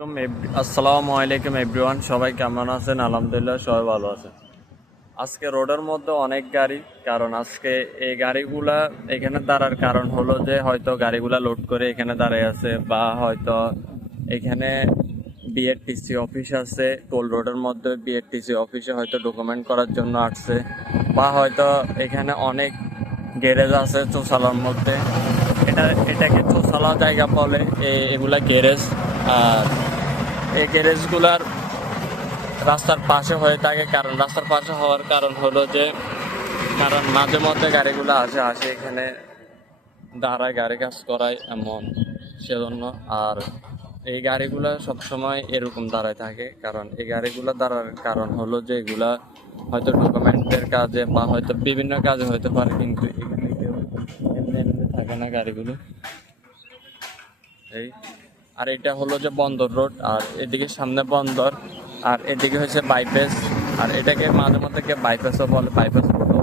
আসসালামু আলাইকুম এভরিওয়ান, সবাই কেমন আছেন? আলহামদুলিল্লাহ সবাই ভালো আছে। আজকে রোডের মধ্যে অনেক গাড়ি, কারণ আজকে এই গাড়িগুলা এখানে দাঁড়ার কারণ হলো যে হয়তো গাড়িগুলা লোড করে এখানে দাঁড়ায় আছে, বা হয়তো এখানে বিআরটিসি অফিস আছে টোল রোডের মধ্যে, বিআরটিসি অফিসে হয়তো ডকুমেন্ট করার জন্য আসছে, বা হয়তো এখানে অনেক গ্যারেজ আছে চৌসালার মধ্যে। এটাকে চৌসালা জায়গা বলে, এগুলা গ্যারেজ। আর এই গ্যারেজগুলার রাস্তার পাশে হয়ে থাকে, কারণ রাস্তার পাশে হওয়ার কারণ হলো যে কারণ মাঝে মধ্যে গাড়িগুলো আসে এখানে দাঁড়ায়, গাড়ি কাজ করায় এমন, সেজন্য। আর এই গাড়িগুলা সবসময় এরকম দাঁড়ায় থাকে, কারণ এই গাড়িগুলো দাঁড়ার কারণ হলো যে এগুলা হয়তো ডকুমেন্টের কাজে বা হয়তো বিভিন্ন কাজে হতে পারে, কিন্তু এখানে কেউ এমনি এমনি থাকে না গাড়িগুলো। এই আর এটা হলো যে বন্দর রোড, আর এদিকে সামনে বন্দর, আর এদিকে হচ্ছে বাইপাস। আর এটাকে মাঝে মধ্যে বাইপাসও বলে, বাইপাস রোডও